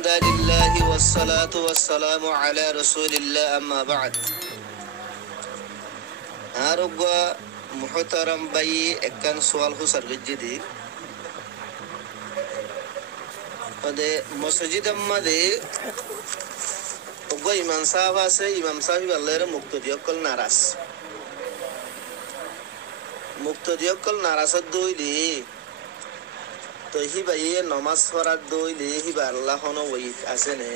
الحمد لله والصلاة والسلام على رسول الله أما بعد أرجو محترم بي كان سؤال حسر جدي ode masjid amade ogo imam sahab ase imam sahib Allahre muqtadiyakol naras doili তো হিবা ইয়ে নমাজ পড়ার দইলে হিবা আল্লাহ হনো ওই আছে নে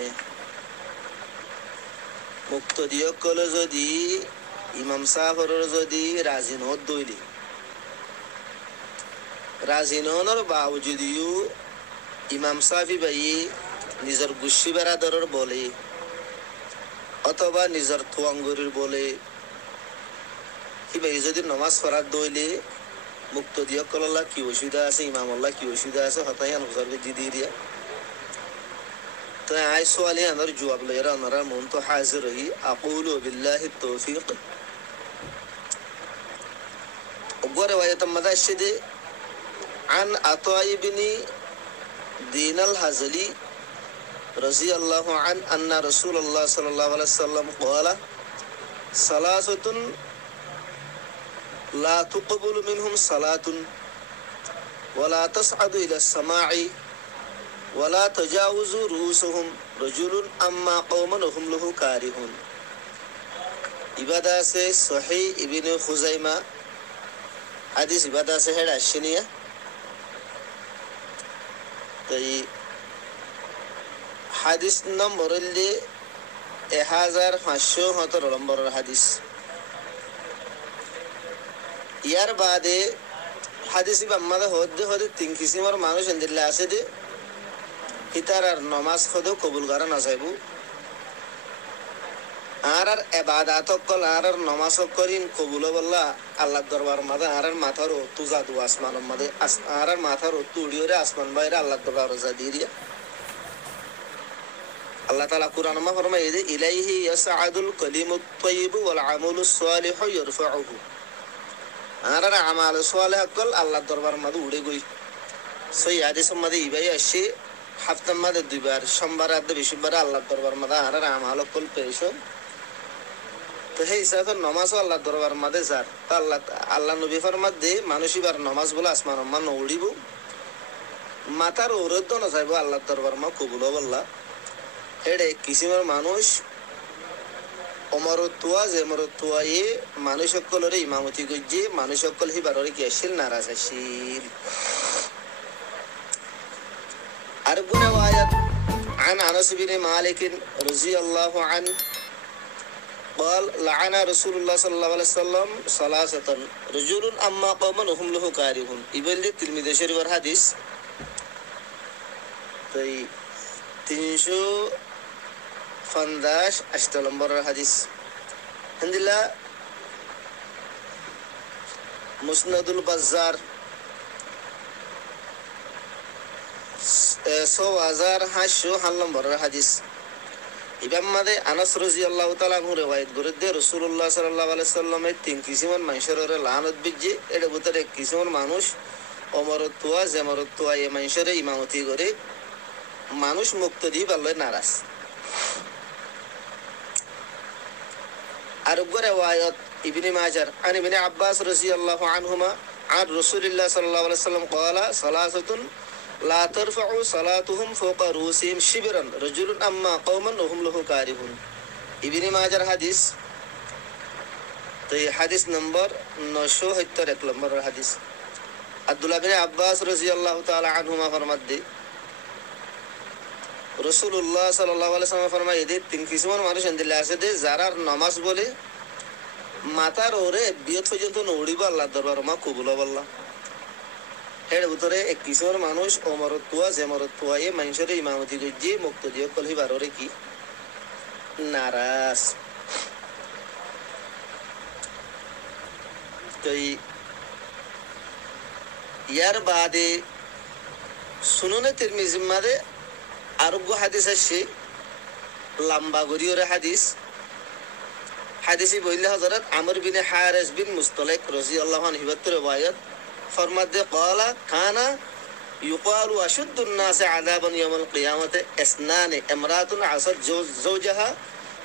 মুক্তদিয় কলে যদি ইমাম সাহেবের যদি রাজি নদ দইলি রাজি নর বাউজুদিও ইমাম সাহেব ভাই নিজের গুষ্টি বেড়াদরের বলে অথবা নিজের থুয়াঙ্গুরির বলে হিবা যদি নমাজ পড়ার দইলে মুক্তদিয় কল্লা কি অসুবিধা আছে ইমাম আল্লাহ কি অসুবিধা আছে হতাইয়ান হুসারকে জিদি দিয়া তো আই সোয়ালি আনার জবাব লইরা আনারা মন তো হাজির হই আকুলু বিল্লাহি তৌফিক ওগরে ওয়ায়াত মাদাশিদে عن عطاء بن دين الهزلي رضي الله عنه أن رسول الله صلى الله عليه وسلم قال ثلاثة لا تقبل منهم صلاة ولا تصعد إلى السماع ولا تجاوز رؤوسهم رجل أما قوما هم له كارهون ইবাদা আছে সহিহ ইবনে খুজাইমা হাদিস ইবাদা আছে হেড আশনিয়া তাই হাদিস নম্বর 1517 নম্বরের হাদিস ইয়ার বাদে হাদিসি বাম্মাদা হদে তিন কিসিমের মানুষ এন্দিল্লা আছে দে হিতার আর নমাজ খদ কবুল করা না চাইব আর এবাদাত কল আর নমাজ করিন কবুল বললা আল্লাহ দরবার মাদে আর মাথার তু জাদু আসমান মাদে আর মাথার তু উড়িয়ে আসমান বাইরে আল্লাহ দরবার রোজা দিয়ে দিয়া আল্লাহ তাআলা কুরআন মা ফরমায় দে ইলাইহি ইয়াসআদুল কালিমুত তাইয়িবু ওয়াল আমালুস সালিহু ইয়ারফাউহু আর আমাল সালেহ কল আল্লাহ দরবার মাদে উড়ে গই সই হাদিস মাদে ইবাই আসে হাফতার মাদে দুইবার সোমবার আর বৃহস্পতিবার আল্লাহ দরবার মাদে আর আমাল কল পেশ তো হে হিসাবে নামাজ আল্লাহ দরবার মাদে যার আল্লাহ নবী ফরমাত দে মানুষিবার নামাজ বলে আসমান মান উড়িব মাথার ওরদ না যাইব আল্লাহ দরবার মা কবুল বল্লা হেডে কিসিমের মানুষ অমরত্বা যে মরত্বা এ মানুষ সকলের ইমামতি গজ্জে মানুষ সকল হিবারের কি আসিল নারাজ আসিল আর গুনা আয়াত عن انس بن مالك رضي الله عنه قال لعن رسول الله صلى الله عليه وسلم ثلاثه رجل اما قوم هم له كارهون ইবনে তিরমিজি শরীফের হাদিস তাই 315 নম্বরের হাদিস আলহামদুলিল্লাহ মুসনাদুল বাজ্জার 100,800 নম্বরের হাদিস ইমাম মাদে আনাস রাদিয়াল্লাহু তাআলা আনহু riwayat করে রাসূলুল্লাহ সাল্লাল্লাহু আলাইহি সাল্লামের তিন কিসিমের মানুষের লানত বিজে এর ভিতরে এক কিসিমের মানুষ অমরত্বা যেমরত্বা এই মানুষের ইমামতি করে মানুষ মুক্তদি বললে নারাজ আর riwayat ইবনে মাজাহ আন ইবনে আব্বাস রাদিয়াল্লাহু আনহুমা عن رسول الله صلى الله عليه وسلم قال ثلاثه لا ترفع صلاتهم فوق رؤوسهم شبرا رجل اما قوما هم له كارهون ইবনে মাজাহ হাদিস তো এই হাদিস নম্বর 971 নম্বরের হাদিস আব্দুল্লাহ ইবনে আব্বাস রাদিয়াল্লাহু তাআলা আনহুমা ফরমাতে রাসূলুল্লাহ সাল্লাল্লাহু আলাইহি ওয়াসাল্লাম ফরমায় এদের তিন কিসমের মানুষ এন্দিল্লা আছে দে যারা নামাজ বলে মাথার ওরে বিয়ত পর্যন্ত নড়িব আল্লাহ দরবার মা কবুল বল্লা এর ভিতরে এক কিসমের মানুষ অমরত্বা যেমরত্বা এ মানুষের ইমামতি গজ্জে মুক্তদিয় কলহি বাররে কি নারাজ তো ইয়ার বাদে সুননে তিরমিজি মাদে আরোগ্য হাদিস আছে লম্বা গরিয়র হাদিস হাদিসি বইলে হযরত আমর বিন হারিস বিন মুস্তালিক রাদিয়াল্লাহু আনহু হিবাত riwayat ফরমাতে قال كان يقال أشد الناس عذابا يوم القيامة اثنان امرأة عصت زوجها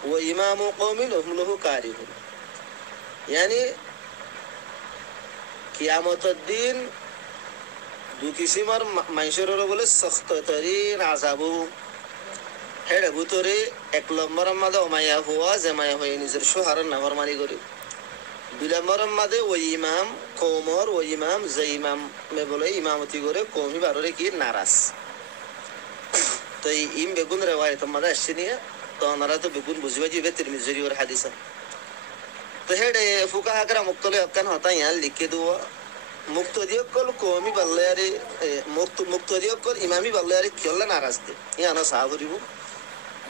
وإمام قوم هم له كارهون يعني কিয়ামত দিন দু কিসিমার মানুষের বলে সখ্ত তরিন আযাবু হেড়ে ভিতরে এক নম্বরের মাঝে অমায়া হওয়া যে মায়া হয়ে নিজের শোহারের নাফরমানি করে দুই নম্বরের মাঝে ওই ইমাম কৌমর ওই ইমাম যে ইমাম মে বলে ইমামতি করে কৌমি বারোরে কি নারাজ তো এই ইম বেগুন রেওয়ায়ত মাঝে আসছে নিয়ে তো ওনারা তো বেগুন বুঝিবা যাবে তিরমিজি ওর হাদিসা তো হেড়ে ফুকা হাকরা মুক্তলে অকান হতা ইয়ান লিখে দেওয়া মুক্তদিয়কল কৌমি বাল্লায়ারে মুক্তদিয়কল ইমামি বাল্লায়ারে কিয়ল্লা নারাজ দে ইয়ানো সাহাবরিবু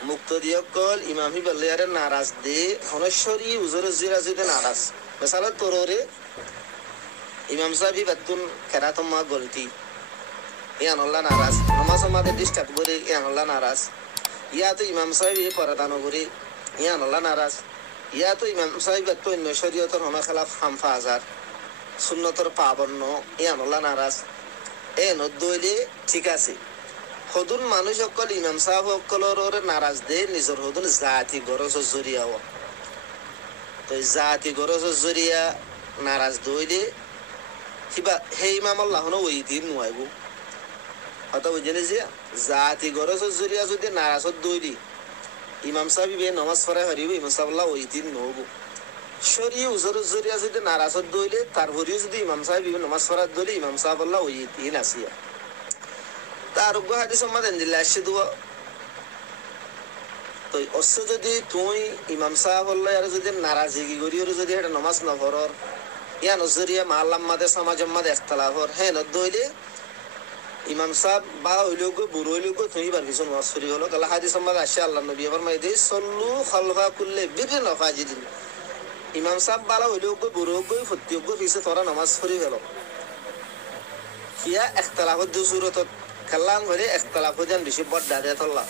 মুক্তদিয়কল ইমামি বাল্লায়ারে নারাজ দে হনশ্বরী উজর জিরাজুদে নারাজ মেসালত তোরে ইমাম সাহেবি বাতুন কেরাতম্মা গলতি ইয়ানল্লা নারাজ নমাজ আমাদের ডিস্টার্ব করে ইয়ানল্লা নারাজ ইয়া তো ইমাম সাহেবি পরাদানো করে ইয়ানল্লা নারাজ ইয়া তো ইমাম সাহেব তো অন্য শরীয়তর হন খেলাফ হামফা হাজার সুন্নতর পাবন্ন ইয়ানল্লা নারাজ এ নদইলে ঠিক আছে হদুন মানুষ সকল ইমাম সাহেব সকলের নারাজ দে নিজের হদুন জাতি গরজ জরিয়া হওয়া তো জাতি গরজ জরিয়া নারাজ দইলে কিবা সেই ইমাম আল্লাহ ওই দিন নোয়াইব হয়তো বুঝলে যে জাতি গরজ জরিয়া যদি নারাজত দইলি ইমাম সাহেব নমাজ পড়াই হারিব ইমাম সাহেব ওই দিন নহব শরী উজর জরিয়া যদি নারাজত দইলে তারপরেও যদি ইমাম সাহেব নমাজ পড়ার দইলে ইমাম সাহেব ওই দিন আসিয়া তার হাদিস আমাদের দিল্লা আসছে দেওয়া তো অশ্ব যদি তুই ইমাম সাহেব আর যদি নারাজি করি যদি এটা নমাজ নভরর ইয়া নজরিয়া মাল্লাম মাদে সমাজম মাদে একতলাফর হ্যাঁ নদইলে ইমাম সাহেব বা হইলেও গো বুড়ো হইলেও গো তুমি বার কিছু নমাজ পড়ি হলো আল্লাহ হাদিস আমাদের আসে আল্লাহ নবী আবার মাই দিয়ে সল্লু খালফা কুল্লে বীর নফাজিদিন ইমাম সাহেব বালা হইলেও গো বুড়ো গই ফতি গো পিছে তোরা নমাজ পড়ি হলো কিয়া একতলাফত দু সুরতত খেলাম করে একতলাফ দিয়ান বেশি বড্ডা দে তল্লা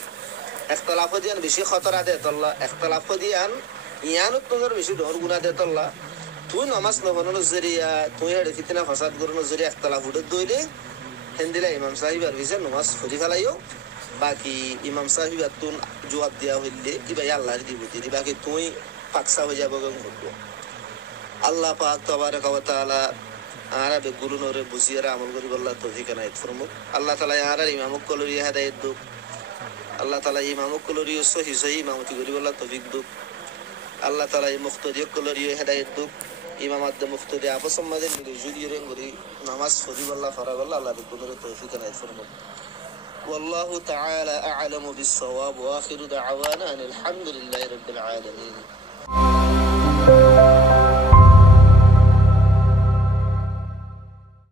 একতলাফ দিয়ান বেশি খতরা দে তল্লা একতলাফ দিয়ান ইয়ানত তোমার বেশি ডর গুণা দে তল্লা তুই নমাজ নবনো জরিয়া তুই হেড়ে ফিতনা ফসাদ করনো জরিয়া একতলাফ উঠে দইলে হেন্দিলা ইমাম সাহেব আর ভিজা নমাজ পড়ি ফেলাইও বাকি ইমাম সাহেব আর তুন জবাব দেওয়া হইলে কিবা আল্লাহর দিব দিদি বাকি তুই পাকসা হয়ে যাবো আল্লাহ পাক তাবারক ওয়া তাআলা আরা বেগুলো নরে বুঝিয়ারা আমল করি বল্লা তৌফিক এনায়েত ফরমুক আল্লাহ তাআলা আরা ইমামক কলরি হেদায়েত দুক আল্লাহ তাআলা ইমামক কলরি সহি সহি ইমামতি করি বল্লা তৌফিক দুক আল্লাহ তাআলা এই মুক্তদি কলরি হেদায়েত দুক ইমামাত দে মুক্তদি আপস সমাজে মিলে জুড়িয়ে করি নামাজ পড়ি বল্লা ফরা বল্লা আল্লাহ বেগুলো তৌফিক এনায়েত ফরমুক والله تعالى أعلم بالصواب وآخر دعوانا أن الحمد لله رب العالمين